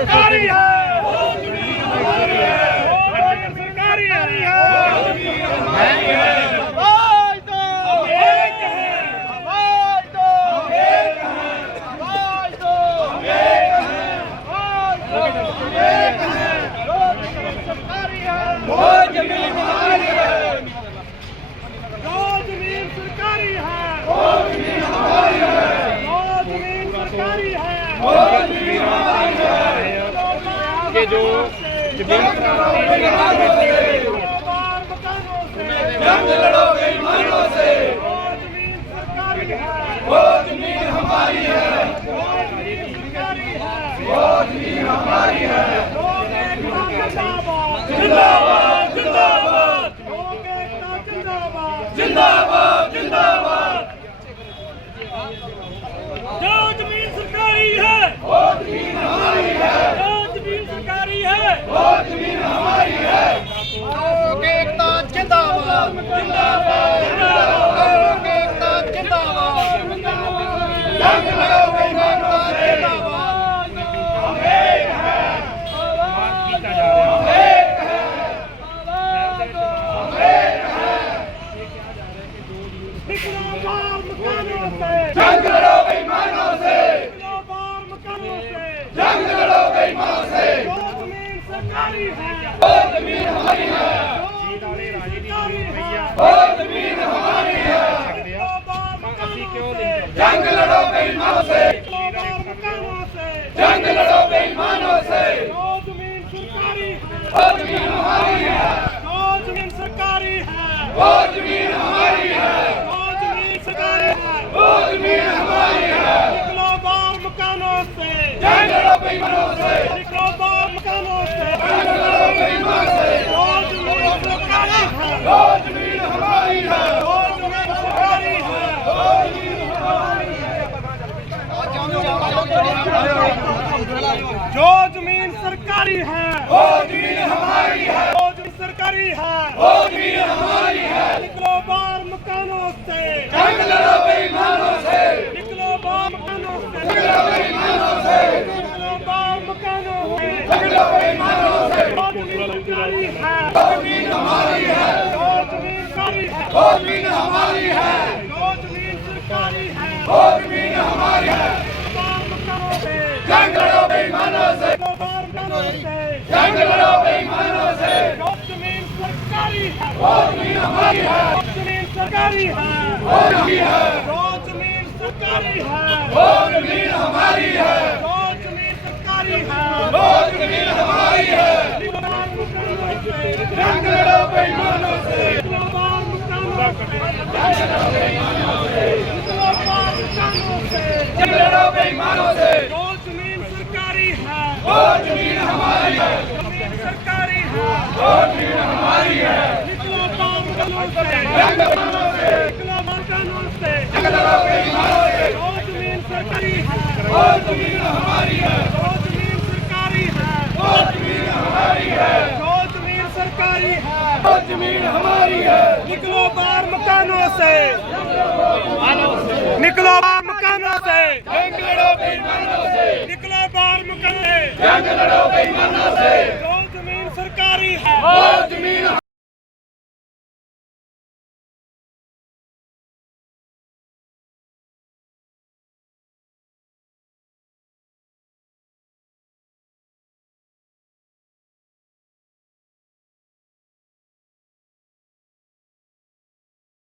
सरकारी है, सरकारी है। के जो जंग लड़ोगे ईमानों से, वो जमीन हमारी है, वो जमीन हमारी है। जिंदाबाद जिंदाबाद जिंदाबाद जिंदाबाद। जो जमीन सरकारी है वो जमीन हमारी है, जो जमीन सरकारी है वो जमीन हमारी है। लोक एकता जिंदाबाद जिंदाबाद लोक एकता जिंदाबाद जंग लड़ोगे ईमानों से, हम एक हैं, हम एक हैं, हम एक हैं। निकलो बाहर मकानों से, जंग लड़ोगे ईमानों से, निकलो बाहर मकानों से। जंग लड़ोगे ईमानों से। जो जमीन सरकारी है वो जमीन हमारी है, सरकारी है वो जमीन हमारी है। निकलो बाहर मकानों से, जंग लड़ोगे ईमानों से, निकलो बाहर मकानों से। जंग लड़ोगे ईमानों से। जो जमीन सरकारी है वो जमीन हमारी है, जो जमीन सरकारी है वो जमीन हमारी है, जो जमीन सरकारी है। वो जमीन हमारी है। निकलो बाहर मकानों से, जंग लड़ोगे ईमानों से, निकलो बाहर मकानों से। जंग लड़ोगे ईमानों से। जो जमीन सरकारी है वो जमीन हमारी है, जो जमीन सरकारी है। वो जमीन हमारी है। जो जमीन सरकारी है वो जमीन हमारी है, जो जमीन सरकारी है। वो जमीन हमारी है। निकलो बाहर मकानों से, जंग लड़ोगे ईमानों से, निकलो बाहर मकानों से। जंग लड़ोगे ईमानों से, निकलो बाहर मकानों से। जंग लड़ोगे ईमानों से। जो जमीन सरकारी है वो जमीन हमारी है, जो जमीन सरकारी है। वो जमीन हमारी है, जो जमीन सरकारी है। वो जमीन हमारी है। बाहर मकानों से, जंग लड़ोगे ईमानों से, निकलो बाहर मकानों से। जंग लड़ोगे ईमानों से। जो जमीन सरकारी है वो जमीन हमारी है, जो जमीन सरकारी है। वो जमीन है, जो जमीन सरकारी है वो जमीन हमारी है, जो जमीन सरकारी है। वो जमीन हमारी है। निकलो बाहर मकानों से, जंग लड़ोगे ईमानों से, निकलो बाहर मकानों से। निकलो बाहर मकानों से। जंग लड़ोगे ईमानों से। जो जमीन सरकारी है वो जमीन हमारी है, जमीन सरकारी है। वो जमीन हमारी है। निकलो बाहर मकानों से, जंग लड़ोगे से, निकलो मकानों से। जंग लड़ोगे ईमानों से। जो जमीन सरकारी है वो जमीन हमारी है, जो जमीन सरकारी है। वो जमीन हमारी है, जो जमीन सरकारी है। वो जमीन हमारी है। निकलो बाहर मकानों से, निकलो बाहर मकानों से। जंग लड़ोगे ईमानों से, निकलो बाहर मकानों से। जंग लड़ोगे ईमानों से। जो जमीन सरकारी है वो जमीन